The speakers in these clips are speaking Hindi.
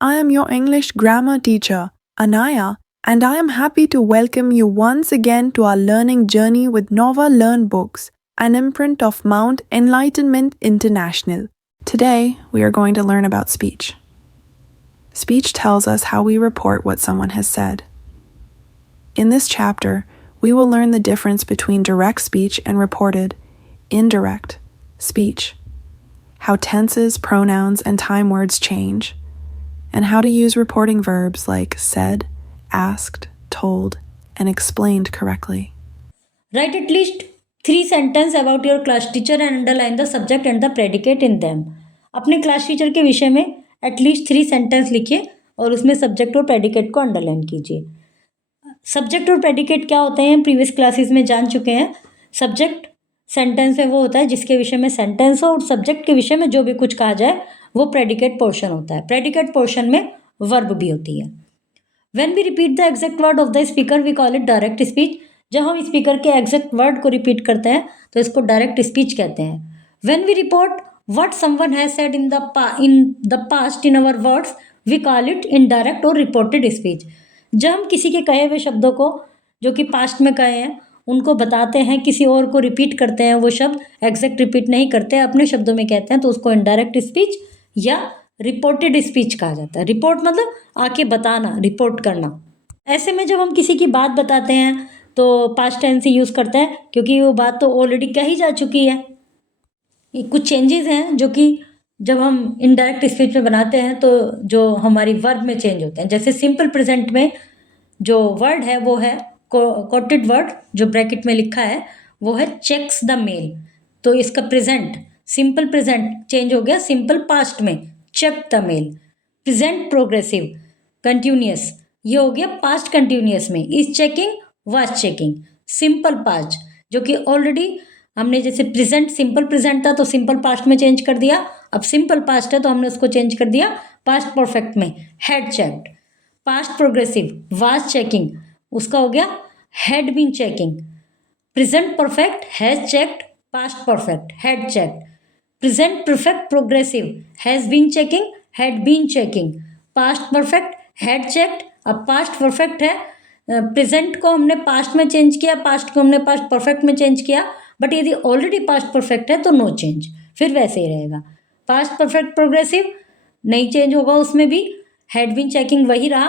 I am your English grammar teacher, Anaya, and I am happy to welcome you once again to our learning journey with Nova Learn Books, an imprint of Mount Enlightenment International. Today, we are going to learn about speech. Speech tells us how we report what someone has said. In this chapter, we will learn the difference between direct speech and reported, indirect speech, how tenses, pronouns, and time words change, and how to use reporting verbs like said, asked, told, and explained correctly. Write at least 3 sentences about your class teacher and underline the subject and the predicate in them. अपने क्लास टीचर के विषय में एटलीस्ट 3 सेंटेंस लिखिए और उसमें सब्जेक्ट और प्रेडिकेट को अंडरलाइन कीजिए. सब्जेक्ट और प्रेडिकेट क्या होते हैं प्रीवियस क्लासेस में जान चुके हैं. सब्जेक्ट सेंटेंस में वो होता है जिसके विषय में सेंटेंस हो और सब्जेक्ट के विषय में जो भी कुछ कहा जाए वो प्रेडिकेट पोर्शन होता है. प्रेडिकेट पोर्शन में वर्ब भी होती है. When we repeat the exact word of the speaker we call it direct speech. जब हम स्पीकर के एग्जैक्ट वर्ड को रिपीट करते हैं तो इसको डायरेक्ट स्पीच कहते हैं. When we report what someone has said in the past in our words we call it indirect or reported speech. जब हम किसी के कहे हुए शब्दों को जो कि पास्ट में कहे हैं उनको बताते हैं, किसी और को रिपीट करते हैं, वो शब्द एग्जैक्ट रिपीट नहीं करते, अपने शब्दों में कहते हैं, तो उसको इनडायरेक्ट स्पीच या रिपोर्टेड स्पीच कहा जाता है. रिपोर्ट मतलब आके बताना, रिपोर्ट करना. ऐसे में जब हम किसी की बात बताते हैं तो पास्ट टेंस ही यूज़ करते हैं क्योंकि वो बात तो ऑलरेडी कही जा चुकी है. ये कुछ चेंजेस हैं जो कि जब हम इनडायरेक्ट स्पीच में बनाते हैं तो जो हमारी वर्ब में चेंज होते हैं. जैसे सिंपल प्रेजेंट में जो वर्ड है वो है कोटेड वर्ड, जो ब्रैकेट में लिखा है वो है चेक्स द मेल. तो इसका प्रेजेंट सिंपल प्रेजेंट चेंज हो गया सिंपल पास्ट में check the mail. Present progressive continuous ये हो गया पास्ट कंटिन्यूअस में is checking was checking. Simple past जो कि ऑलरेडी हमने जैसे प्रेजेंट सिंपल प्रेजेंट था तो सिंपल पास्ट में चेंज कर दिया. अब सिंपल पास्ट है तो हमने उसको चेंज कर दिया पास्ट परफेक्ट में had checked. Past progressive was checking उसका हो गया had been checking. Present perfect has checked, past perfect had checked. Present perfect progressive has been checking, had been checking. Past perfect had checked. अब पास्ट परफेक्ट है, प्रेजेंट को हमने पास्ट में चेंज किया, पास्ट को हमने पास्ट परफेक्ट में चेंज किया, बट यदि ऑलरेडी पास्ट परफेक्ट है तो नो चेंज, फिर वैसे ही रहेगा. पास्ट परफेक्ट प्रोग्रेसिव नहीं चेंज होगा, उसमें भी हैड बीन चेकिंग वही रहा.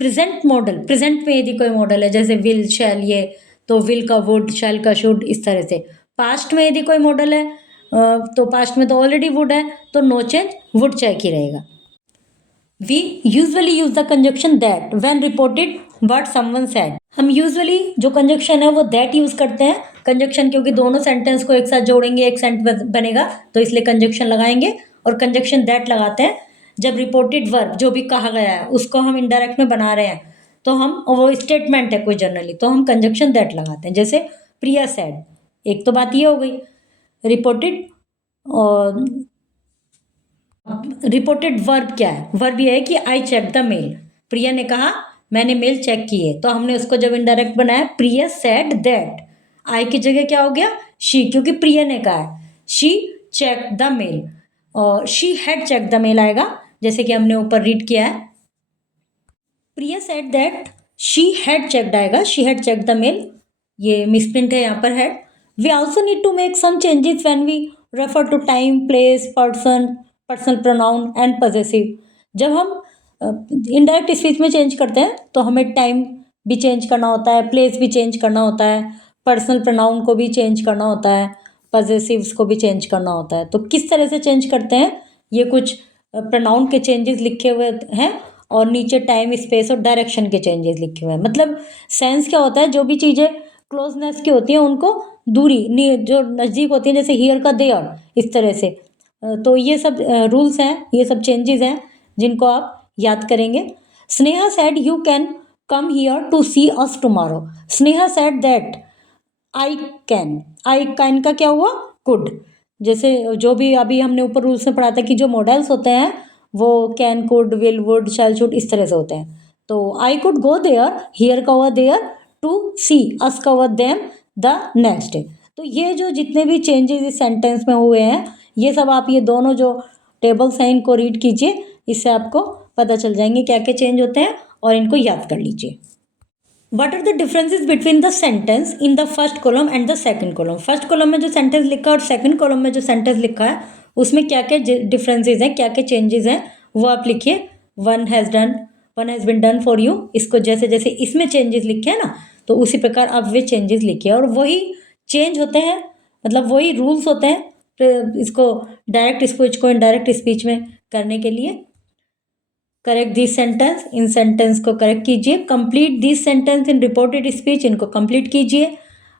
प्रेजेंट मॉडल प्रेजेंट में यदि कोई मॉडल है जैसे विल शैल ये तो विल का वुड, शैल का शुड, इस तरह से. पास्ट में यदि कोई मॉडल है तो पास्ट में तो ऑलरेडी वुड है तो नो चेंज, वुड चेक ही रहेगा. We usually use the conjunction that when reported what someone said. हम यूजुअली जो कंजक्शन है वो दैट यूज करते हैं. कंजक्शन क्योंकि दोनों सेंटेंस को एक साथ जोड़ेंगे एक सेंटेंस बनेगा तो इसलिए कंजक्शन लगाएंगे और कंजक्शन दैट लगाते हैं जब रिपोर्टेड वर्ब जो भी कहा गया है उसको हम इनडायरेक्ट में बना रहे हैं तो हम वो स्टेटमेंट है कोई जनरली तो हम कंजक्शन दैट लगाते हैं. जैसे प्रिया सेड, एक तो बात ये हो गई. रिपोर्टेड और रिपोर्टेड वर्ब क्या है? वर्ब ये है कि आई चेक द मेल. प्रिया ने कहा मैंने मेल चेक की है तो हमने उसको जब इनडायरेक्ट बनाया प्रिया सेड दैट. आई की जगह क्या हो गया शी, क्योंकि प्रिया ने कहा है. शी चेक द मेल और she had check the mail आएगा जैसे कि हमने ऊपर रीड किया है. Priya said that she had checked आएगा, she had check the mail. ये मिसप्रिंट है यहाँ पर had. We also need to make some changes when we refer to time, place, person, personal pronoun and possessive. जब हम इनडायरेक्ट स्पीच में चेंज करते हैं तो हमें टाइम भी चेंज करना होता है, प्लेस भी चेंज करना होता है, पर्सनल प्रोनाउन को भी चेंज करना होता है, पजेसिव्स को भी चेंज करना होता है. तो किस तरह से चेंज करते हैं ये कुछ प्रोनाउन के चेंजेस लिखे हुए हैं और नीचे टाइम, स्पेस और डायरेक्शन के चेंजेस लिखे हुए हैं. मतलब सेंस क्या होता है, जो भी चीज़ें क्लोजनेस की होती हैं उनको दूरी जो नज़दीक होती हैं जैसे हियर का देयर, इस तरह से. तो ये सब रूल्स हैं, ये सब चेंजेस हैं जिनको आप याद करेंगे. Sneha said you can come here to see us tomorrow. Sneha said that I can. I can का क्या हुआ कुड. जैसे जो भी अभी हमने ऊपर रूल्स में पढ़ा था कि जो मॉडल्स होते हैं वो can, could, will, would, shall, should इस तरह से होते हैं. तो I could go there, here का हुआ देयर, टू सी, अस का हुआ देम, द नेक्स्ट डे. तो ये जो जितने भी चेंजेस इस सेंटेंस में हुए हैं ये सब आप ये दोनों जो टेबल्स हैं इनको रीड कीजिए, इससे आपको पता चल जाएंगे क्या क्या चेंज होते हैं और इनको याद कर लीजिए। What are the differences between the sentence in the first column and the second column? First column में जो सेंटेंस लिखा है और सेकंड कॉलम में जो सेंटेंस लिखा है उसमें क्या क्या डिफरेंसेस हैं, क्या क्या चेंजेस हैं, वो आप लिखिए। One has been done for you, इसको जैसे जैसे इसमें चेंजेस लिखे हैं ना, तो उसी प्रकार आप वे चेंजेस लिखिए। और वही चेंज होते हैं, मतलब वही रूल्स होते हैं तो इसको डायरेक्ट स्पीच को इनडायरेक्ट स्पीच में करने के लिए। Correct this sentence, in sentence को करेक्ट कीजिए। Complete this sentence in reported speech, इनको कंप्लीट कीजिए।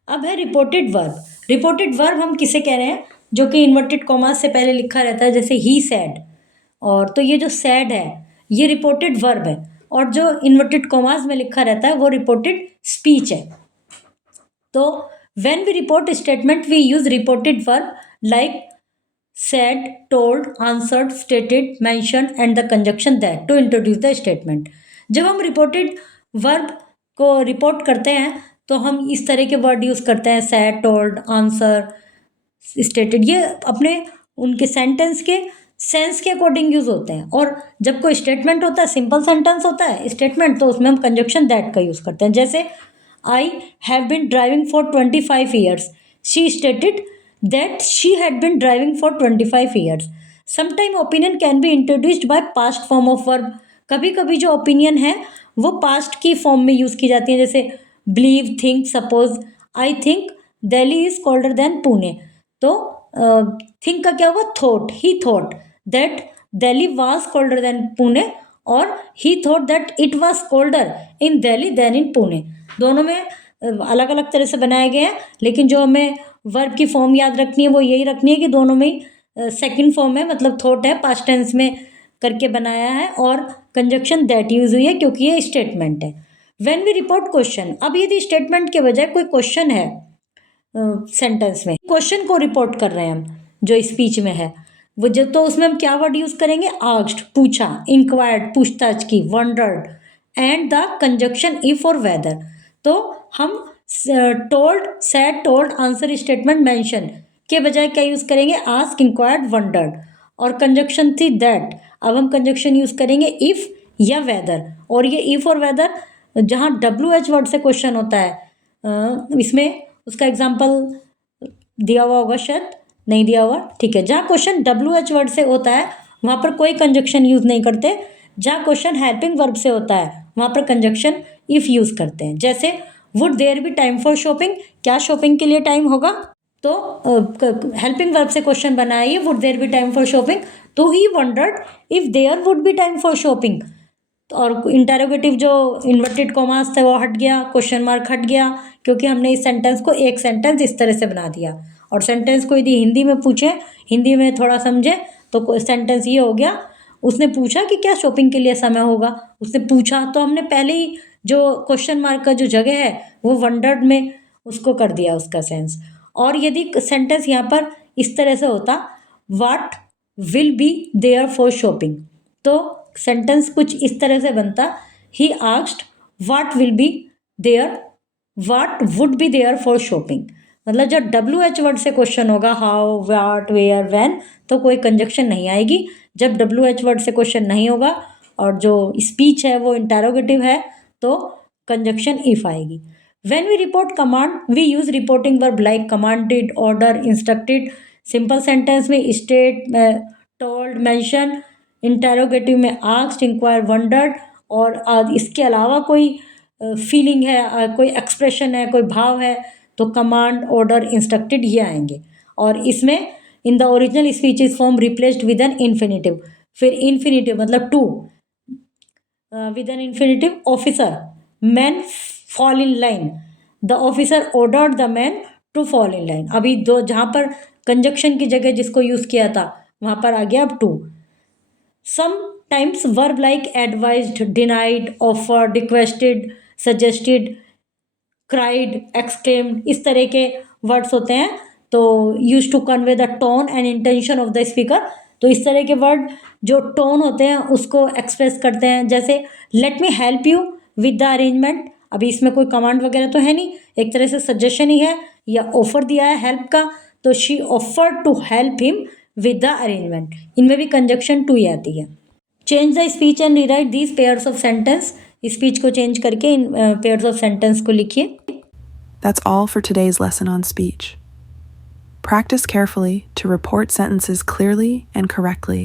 अब है रिपोर्टेड वर्ब। रिपोर्टेड वर्ब हम किसे कह रहे हैं, जो कि इन्वर्टेड कॉमास से पहले लिखा रहता है, जैसे ही सैड। और तो ये जो सैड है ये रिपोर्टेड वर्ब है, और जो इन्वर्टेड कॉमास में लिखा रहता है वो रिपोर्टेड स्पीच है। तो when we report statement we use reported verb like said, told, answered, stated, mentioned and the conjunction that to introduce the statement। जब हम रिपोर्टेड वर्ब को रिपोर्ट करते हैं तो हम इस तरह के वर्ड यूज़ करते हैं, said, told, answer, stated। ये अपने उनके सेंटेंस के सेंस के अकॉर्डिंग यूज़ होते हैं। और जब कोई स्टेटमेंट होता है, सिंपल सेंटेंस होता है स्टेटमेंट, तो उसमें हम कंजक्शन दैट का यूज़ करते हैं। जैसे I have been driving for 25 years, she stated that she had been driving for 25 years। Sometime opinion can be introduced by past form of verb। कभी कभी जो opinion है वो past की form में use की जाती है, जैसे believe, think, suppose। I think Delhi is colder than Pune। तो think का क्या हुआ, thought। he thought that Delhi was colder than Pune, और he thought that it was colder in Delhi than in Pune। दोनों में अलग अलग तरह से बनाए गए हैं, लेकिन जो हमें वर्ब की फॉर्म याद रखनी है वो यही रखनी है कि दोनों में ही सेकंड फॉर्म है, मतलब थॉट है, पास्ट टेंस में करके बनाया है, और कंजक्शन दैट यूज हुई है क्योंकि ये स्टेटमेंट है। व्हेन वी रिपोर्ट क्वेश्चन, अब यदि स्टेटमेंट के बजाय कोई क्वेश्चन है सेंटेंस में, क्वेश्चन को रिपोर्ट कर रहे हैं हम जो स्पीच में है, वो जब तो उसमें हम क्या वर्ड यूज करेंगे, आस्क्ड पूछा, इंक्वायर्ड पूछताछ की, wondered, and the conjunction if or whether. तो हम told, said, told, answer, statement, mention के बजाय क्या यूज करेंगे, आस्क, इंक्वायर्ड, वंडर्ड, और कंजक्शन थी दैट। अब हम कंजक्शन यूज करेंगे इफ या वेदर। और ये इफ और वेदर जहाँ WH वर्ड से क्वेश्चन होता है, इसमें उसका एग्जाम्पल दिया हुआ होगा, शायद नहीं दिया हुआ, ठीक है। जहाँ क्वेश्चन WH वर्ड से होता है वहाँ पर कोई कंजक्शन यूज नहीं करते। जहाँ क्वेश्चन हेल्पिंग वर्ब से होता है वहाँ पर कंजक्शन इफ यूज करते हैं। जैसे would there be time for shopping, क्या शॉपिंग के लिए टाइम होगा, तो हेल्पिंग वर्ब से क्वेश्चन बनाइए, would there be time for shopping, तो he wondered if there would be time for shopping. और इंटरोगेटिव जो इन्वर्टेड कॉमास था वो हट गया, क्वेश्चन मार्क हट गया, क्योंकि हमने इस सेंटेंस को एक सेंटेंस इस तरह से बना दिया। और सेंटेंस को यदि हिंदी में पूछे, हिंदी में थोड़ा समझे, तो सेंटेंस ये हो गया, उसने पूछा कि क्या शॉपिंग के लिए समय होगा, उसने पूछा, तो हमने पहले ही जो क्वेश्चन मार्क का जो जगह है वो वंडर्ड में उसको कर दिया उसका सेंस। और यदि सेंटेंस यहाँ पर इस तरह से होता, what will be there for shopping, तो सेंटेंस कुछ इस तरह से बनता, he asked what will be there, what would be there for shopping. मतलब जब WH वर्ड से क्वेश्चन होगा, हाउ, व्हाट, वेयर, व्हेन, तो कोई कंजक्शन नहीं आएगी। जब WH वर्ड से क्वेश्चन नहीं होगा और जो स्पीच है वो इंटरोगेटिव है तो कंजक्शन इफ आएगी। When we report command we use reporting verb like commanded, order, instructed. Simple sentence में स्टेट, टोल्ड, मेंशन, इंटरोगेटिव में आस्क्ड, इंक्वायर, वंडर्ड, और इसके अलावा कोई फीलिंग है, कोई एक्सप्रेशन है, कोई भाव है, तो कमांड, ऑर्डर, इंस्ट्रक्टेड ये आएंगे। और इसमें in the original speech is form replaced with an infinitive. फिर इन्फिनेटिव मतलब to, with an infinitive, officer, men fall in line, the officer ordered the men to fall in line। अभी दो जहाँ पर कंजक्शन की जगह जिसको यूज किया था वहाँ पर आ गया अब to. Sometimes verb like advised, denied, offered, requested, suggested, cried, exclaimed, इस तरह के वर्ड्स होते हैं, तो use to convey the tone and intention of the speaker. तो इस तरह के वर्ड जो टोन होते हैं उसको एक्सप्रेस करते हैं। जैसे let me help you with the arrangement, अभी इसमें कोई कमांड वगैरह तो है नहीं, एक तरह से सजेशन ही है या ऑफर दिया है हेल्प का, तो she offered to help him with the arrangement. इनमें भी कंजक्शन टू ही आती है। Change the speech and rewrite these pairs of sentence. Speech को चेंज करके इन पेयर्स ऑफ सेंटेंस को लिखिए. That's all for today's lesson on speech. Practice carefully to report sentences clearly and correctly.